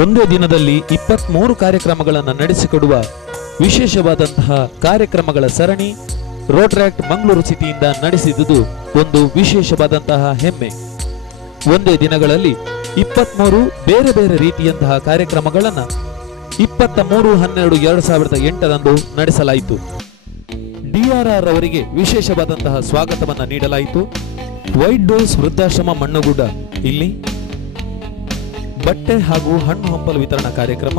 ಒಂದೇ ದಿನದಲ್ಲಿ 23 ಕಾರ್ಯಕ್ರಮಗಳನ್ನು ನಡೆಸಿಕೊಡುವ ವಿಶೇಷವಾದಂತಹ ಕಾರ್ಯಕ್ರಮಗಳ ಸರಣಿ ರೋಟರಾಕ್ಟ್ ಮಂಗಳೂರು ಸಿಟಿಯಿಂದ ನಡೆಸಿದುದು ಒಂದು ವಿಶೇಷವಾದಂತಹ ಹೆಮ್ಮೆ. ಒಂದೇ ದಿನಗಳಲ್ಲಿ 23 ಬೇರೆ ಬೇರೆ ರೀತಿಯಂತಹ ಕಾರ್ಯಕ್ರಮಗಳನ್ನು 23/12/2008 ನಡೆಸಲಾಯಿತು. DRR ಅವರಿಗೆ ವಿಶೇಷವಾದಂತಹ ಸ್ವಾಗತವನ್ನು ನೀಡಲಾಯಿತು. ವೈಟ್ ಡೋಸ್ ವೃದ್ಧಾಶ್ರಮ ಮಣ್ಣಗುಡ್ಡ ಇಲ್ಲಿ ಬಟ್ಟೆ ಹಾಗೂ ಹಣ್ಣು ಹಂಪಲು ವಿತರಣಾ ಕಾರ್ಯಕ್ರಮ,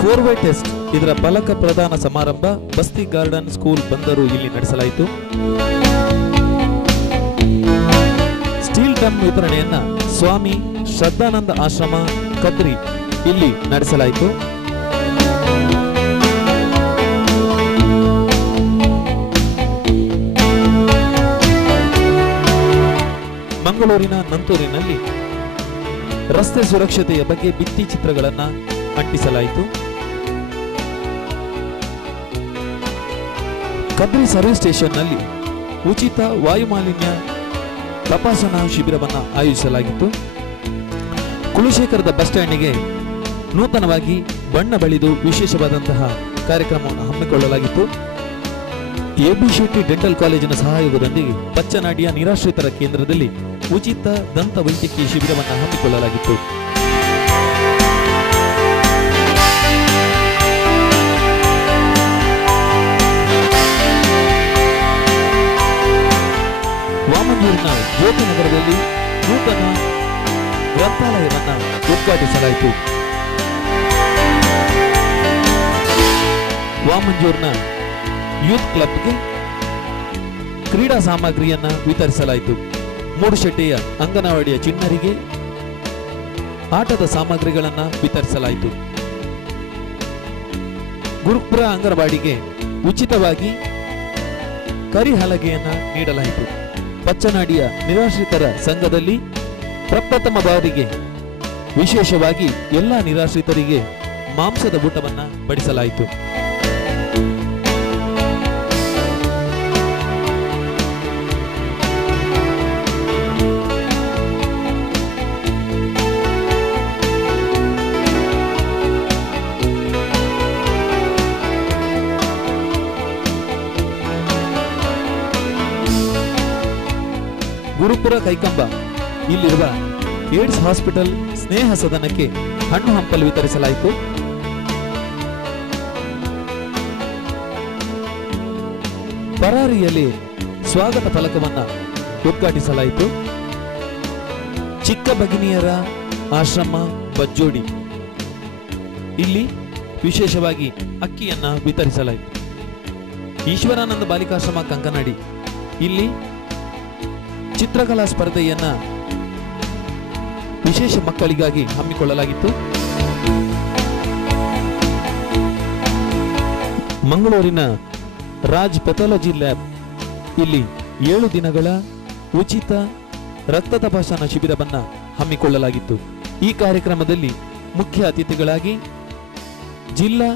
ಫೋರ್ವೇ ಟೆಸ್ಟ್ ಇದರ ಫಲಕ ಪ್ರದಾನ ಸಮಾರಂಭ ಬಸ್ತಿ ಗಾರ್ಡನ್ ಸ್ಕೂಲ್ ಬಂದರು ಇಲ್ಲಿ ನಡೆಸಲಾಯಿತು. ಸ್ಟೀಲ್ ಡ್ರಮ್ ವಿತರಣೆಯನ್ನ ಸ್ವಾಮಿ ಶ್ರದ್ಧಾನಂದ ಆಶ್ರಮ ಕದ್ರಿ ಇಲ್ಲಿ ನಡೆಸಲಾಯಿತು. ಮಂಗಳೂರಿನ ನಂತೂರಿನಲ್ಲಿ ರಸ್ತೆ ಸುರಕ್ಷತೆಯ ಬಗ್ಗೆ ಭಿತ್ತಿ ಚಿತ್ರಗಳನ್ನು ಅಂಟಿಸಲಾಯಿತು. ಕದ್ರಿ ಸರ್ವಿಸ್ ಸ್ಟೇಷನ್ನಲ್ಲಿ ಉಚಿತ ವಾಯುಮಾಲಿನ್ಯ ತಪಾಸಣಾ ಶಿಬಿರವನ್ನು ಆಯೋಜಿಸಲಾಗಿತ್ತು. ಕುಲಶೇಖರದ ಬಸ್ ಸ್ಟ್ಯಾಂಡಿಗೆ ನೂತನವಾಗಿ ಬಣ್ಣ ಬಳಿದು ವಿಶೇಷವಾದಂತಹ ಕಾರ್ಯಕ್ರಮವನ್ನು ಹಮ್ಮಿಕೊಳ್ಳಲಾಗಿತ್ತು. AB ಶೆಟ್ಟಿ ಡೆಂಟಲ್ ಕಾಲೇಜಿನ ಸಹಯೋಗದೊಂದಿಗೆ ಪಚ್ಚನಾಡಿಯ ನಿರಾಶ್ರಿತರ ಕೇಂದ್ರದಲ್ಲಿ ಉಚಿತ ದಂತ ವೈದ್ಯಕೀಯ ಶಿಬಿರವನ್ನು ಹಮ್ಮಿಕೊಳ್ಳಲಾಗಿತ್ತು. ವಾಮಂಜೂರಿನ ಜ್ಯೋತಿನಗರದಲ್ಲಿ ನೂತನ ಗ್ರಂಥಾಲಯವನ್ನು ಉದ್ಘಾಟಿಸಲಾಯಿತು. ವಾಮಂಜೂರಿನ ಯೂತ್ ಕ್ಲಬ್ಗೆ ಕ್ರೀಡಾ ಸಾಮಗ್ರಿಯನ್ನು ವಿತರಿಸಲಾಯಿತು. ಮೂಡುಶೆಟ್ಟಿಯ ಅಂಗನವಾಡಿಯ ಚಿಣ್ಣರಿಗೆ ಆಟದ ಸಾಮಗ್ರಿಗಳನ್ನು ವಿತರಿಸಲಾಯಿತು. ಗುರುಪುರ ಅಂಗನವಾಡಿಗೆ ಉಚಿತವಾಗಿ ಕರಿಹಲಗೆಯನ್ನು ನೀಡಲಾಯಿತು. ಪಚ್ಚನಾಡಿಯ ನಿರಾಶ್ರಿತರ ಸಂಘದಲ್ಲಿ ಪ್ರಪ್ರಥಮ ಬಾರಿಗೆ ವಿಶೇಷವಾಗಿ ಎಲ್ಲ ನಿರಾಶ್ರಿತರಿಗೆ ಮಾಂಸದ ಊಟವನ್ನು ಬಡಿಸಲಾಯಿತು. ಗುರುಪುರ ಕೈಕಂಬ ಇಲ್ಲಿರುವ ಏಡ್ಸ್ ಹಾಸ್ಪಿಟಲ್ ಸ್ನೇಹ ಸದನಕ್ಕೆ ಹಣ್ಣು ಹಂಪಲು ವಿತರಿಸಲಾಯಿತು. ಪರಾರಿಯಲ್ಲಿ ಸ್ವಾಗತ ಫಲಕವನ್ನು ಉದ್ಘಾಟಿಸಲಾಯಿತು. ಚಿಕ್ಕ ಭಗಿನಿಯರ ಆಶ್ರಮ ಬಜ್ಜೋಡಿ ಇಲ್ಲಿ ವಿಶೇಷವಾಗಿ ಅಕ್ಕಿಯನ್ನ ವಿತರಿಸಲಾಯಿತು. ಈಶ್ವರಾನಂದ ಬಾಲಿಕಾಶ್ರಮ ಕಂಕನಾಡಿ ಇಲ್ಲಿ ಚಿತ್ರಕಲಾ ಸ್ಪರ್ಧೆಯನ್ನ ವಿಶೇಷ ಮಕ್ಕಳಿಗಾಗಿ ಹಮ್ಮಿಕೊಳ್ಳಲಾಗಿತ್ತು. ಮಂಗಳೂರಿನ ರಾಜ್ ಪೆಥಾಲಜಿ ಲ್ಯಾಬ್ ಇಲ್ಲಿ 7 ದಿನಗಳ ಉಚಿತ ರಕ್ತ ತಪಾಸಣಾ ಶಿಬಿರವನ್ನು ಹಮ್ಮಿಕೊಳ್ಳಲಾಗಿತ್ತು. ಈ ಕಾರ್ಯಕ್ರಮದಲ್ಲಿ ಮುಖ್ಯ ಅತಿಥಿಗಳಾಗಿ ಜಿಲ್ಲಾ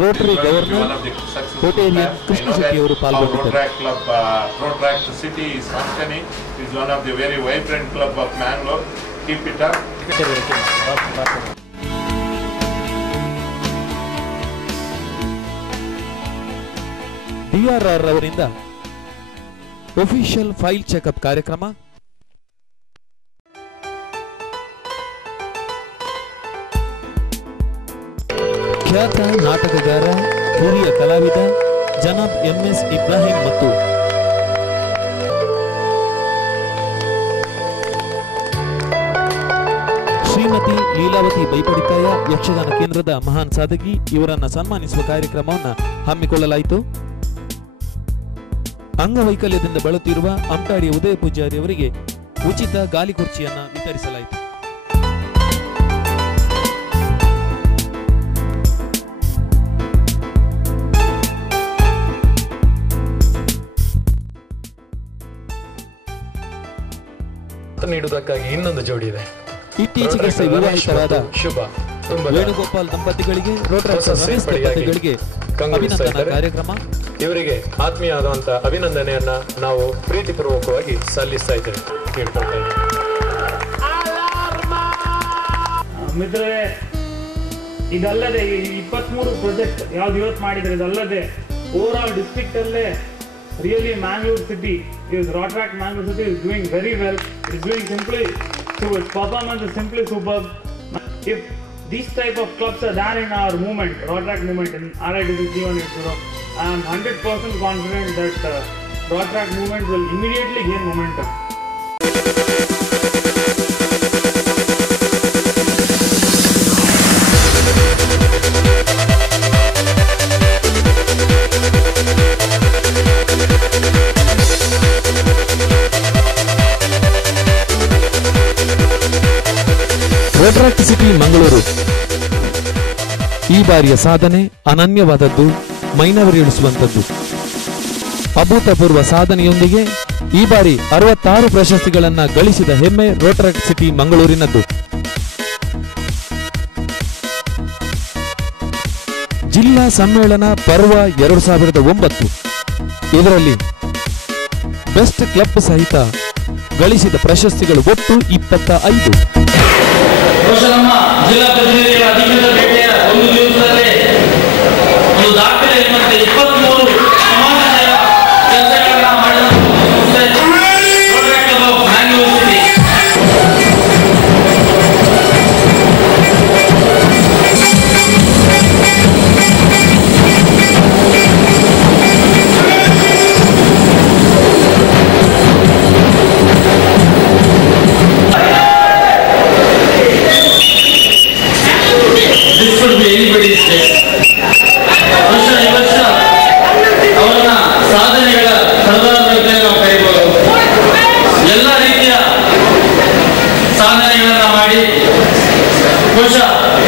ರೋಟರಿ ಗವರ್ನರ್ ಕೋಟೇರಿಯನ್ ಕೃಷ್ಣ ಶೆಟ್ಟಿ ಅವರು ಪಾಲ್ಗೊಂಡಿದ್ದರು. Rotaract City is functioning. It is one of the very vibrant club of Mangalore. Keep it up. DRR ಅವರಿಂದ ಒಫಿಷಿಯಲ್ ಫೈಲ್ ಚೆಕಪ್ ಕಾರ್ಯಕ್ರಮ, ಖ್ಯಾತ ನಾಟಕಗಾರ ಹಿರಿಯ ಕಲಾವಿದ ಜನಾಬ್ MS ಇಬ್ರಾಹಿಂ ಮತ್ತು ಶ್ರೀಮತಿ ಲೀಲಾವತಿ ಬೈಪಡಿತಾಯ ಯಕ್ಷಗಾನ ಕೇಂದ್ರದ ಮಹಾನ್ ಸಾಧಕಿ ಇವರನ್ನ ಸನ್ಮಾನಿಸುವ ಕಾರ್ಯಕ್ರಮವನ್ನು ಹಮ್ಮಿಕೊಳ್ಳಲಾಯಿತು. ಅಂಗವೈಕಲ್ಯದಿಂದ ಬಳಲುತ್ತಿರುವ ಅಮಟಾಡಿಯ ಉದಯ ಪೂಜಾರಿ ಅವರಿಗೆ ಉಚಿತ ಗಾಲಿ ಕುರ್ಚಿಯನ್ನು ವಿತರಿಸಲಾಯಿತು. ನೀಡುವುದಕ್ಕಾಗಿ ಇನ್ನೊಂದು ಜೋಡಿ ಇದೆ. ಇತ್ತೀಚೆಗಷ್ಟೇ ವಿವಾಹಿತರಾದ ಶುಭ ವೇಣುಗೋಪಾಲ್ ದಂಪತಿಗಳಿಗೆ ರೋಟರಾಕ್ಟ್ ರಮೇಶ್ ದಂಪತಿಗಳಿಗೆ ಅಭಿನಂದನಾ ಕಾರ್ಯಕ್ರಮ. ಇವರಿಗೆ ಆತ್ಮೀಯವಾದಂತ ಅಭಿನಂದನೆಯನ್ನ ನಾವು ಪ್ರೀತಿಪೂರ್ವಕವಾಗಿ ಸಲ್ಲಿಸ್ತಾ ಇದ್ದೇವೆ. ಕೇಳ್ಕೊಳ್ತಾ ಇದ್ದೇವೆ. ಮಿತ್ರರೇ, ಇದಲ್ಲದೆ 23 ಪ್ರಾಜೆಕ್ಟ್ ಯಾವ್ದು ಇವತ್ತು ಮಾಡಿದ್ರೆ ಇದಲ್ಲದೆ ಓವರ್ ಆಲ್ ಡಿಸ್ಟ್ರಿಕ್ಟ್ ಅಲ್ಲೇ really Mangalore city is Rotaract Mangalore city is doing very well. It's doing simply so its performance is simply superb. If these type of clubs are there in our movement, Rotaract movement in RIDC 180, I am 100% confident that Rotaract movement will immediately gain momentum. Rotaract city Mangaluru ಈ ಬಾರಿಯ ಸಾಧನೆ ಅನನ್ಯವಾದದ್ದು, ಮೈನವಿರೇಳಿಸುವಂಥದ್ದು. ಅಭೂತಪೂರ್ವ ಸಾಧನೆಯೊಂದಿಗೆ ಈ ಬಾರಿ 66 ಪ್ರಶಸ್ತಿಗಳನ್ನು ಗಳಿಸಿದ ಹೆಮ್ಮೆ Rotaract city ಮಂಗಳೂರಿನದ್ದು. ಜಿಲ್ಲಾ ಸಮ್ಮೇಳನ ಪರ್ವ 2009 ಇದರಲ್ಲಿ ಬೆಸ್ಟ್ ಕ್ಲಬ್ ಸಹಿತ ಗಳಿಸಿದ ಪ್ರಶಸ್ತಿಗಳು ಒಟ್ಟು 25. ನಮ್ಮ ಜಿಲ್ಲಾ ಪ್ರತಿನಿಧಿಗಳ ಅಧಿಕೃತ ಭೇಟಿಯ ಒಂದು ದಿವಸದಲ್ಲಿ ಒಂದು ದಾಖಲೆ ಮತ್ತೆ 23 ಸಮಾಜ ಸೇವಾ ಕೆಲಸಗಳನ್ನು ಮಾಡಿದ ಸಂಸ್ಥೆ Rotaract club of Mangalore city.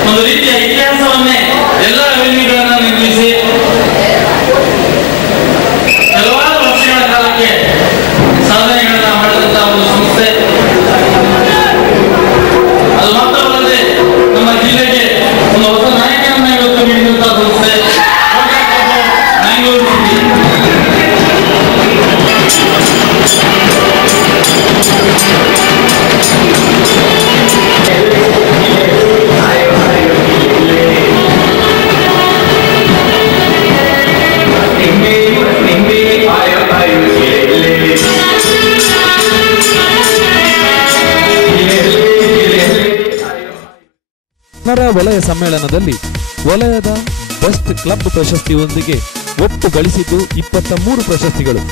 ಒಂದು ರೀತಿಯ ಇತಿಹಾಸವನ್ನೇ ಎಲ್ಲ ರೆವೆನ್ಯೂಗಳನ್ನು ನಿರ್ಮಿಸಿ ಹಲವಾರು ವರ್ಷಗಳ ಕಾಲಕ್ಕೆ ಸಾಧನೆಗಳನ್ನ ಮಾಡಿದಂತಹ ಒಂದು ಸಂಸ್ಥೆ. ಅದು ಮಾತ್ರವಲ್ಲದೆ ನಮ್ಮ ಜಿಲ್ಲೆಗೆ ಒಂದು ಹೊಸ ನಾಯಕನನ್ನ ಇವತ್ತು ನೀಡಿದಂತಹ ಸಂಸ್ಥೆ ಮ್ಯಾಂಗ್ಳೂರ್ ಸಿಟಿ. ವಲಯ ಸಮ್ಮೇಳನದಲ್ಲಿ ವಲಯದ ಬೆಸ್ಟ್ ಕ್ಲಬ್ ಪ್ರಶಸ್ತಿಯೊಂದಿಗೆ ಒಟ್ಟು ಗಳಿಸಿದ್ದು 23 ಪ್ರಶಸ್ತಿಗಳು.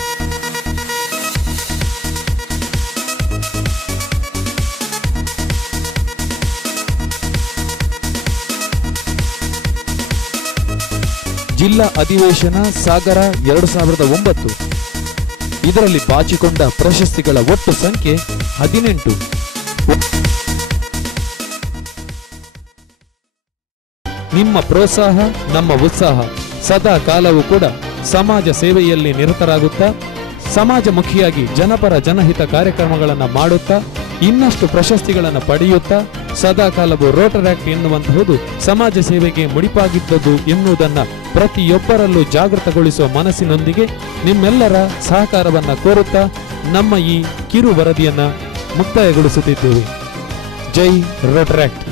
ಜಿಲ್ಲಾ ಅಧಿವೇಶನ ಸಾಗರ 2009 ಇದರಲ್ಲಿ ಬಾಚಿಕೊಂಡ ಪ್ರಶಸ್ತಿಗಳ ಒಟ್ಟು ಸಂಖ್ಯೆ 18. ನಿಮ್ಮ ಪ್ರೋತ್ಸಾಹ ನಮ್ಮ ಉತ್ಸಾಹ. ಸದಾ ಕಾಲವೂ ಕೂಡ ಸಮಾಜ ಸೇವೆಯಲ್ಲಿ ನಿರತರಾಗುತ್ತಾ ಸಮಾಜಮುಖಿಯಾಗಿ ಜನಪರ ಜನಹಿತ ಕಾರ್ಯಕ್ರಮಗಳನ್ನು ಮಾಡುತ್ತಾ ಇನ್ನಷ್ಟು ಪ್ರಶಸ್ತಿಗಳನ್ನು ಪಡೆಯುತ್ತಾ ಸದಾ ಕಾಲವು ರೋಟರಾಕ್ಟ್ ಎನ್ನುವಂತಹುದು ಸಮಾಜ ಸೇವೆಗೆ ಮುಡಿಪಾಗಿದ್ದದ್ದು ಎನ್ನುವುದನ್ನು ಪ್ರತಿಯೊಬ್ಬರಲ್ಲೂ ಜಾಗೃತಗೊಳಿಸುವ ಮನಸ್ಸಿನೊಂದಿಗೆ ನಿಮ್ಮೆಲ್ಲರ ಸಹಕಾರವನ್ನು ಕೋರುತ್ತಾ ನಮ್ಮ ಈ ಕಿರು ವರದಿಯನ್ನು ಮುಕ್ತಾಯಗೊಳಿಸುತ್ತಿದ್ದೇವೆ. ಜೈ ರೋಟರಾಕ್ಟ್.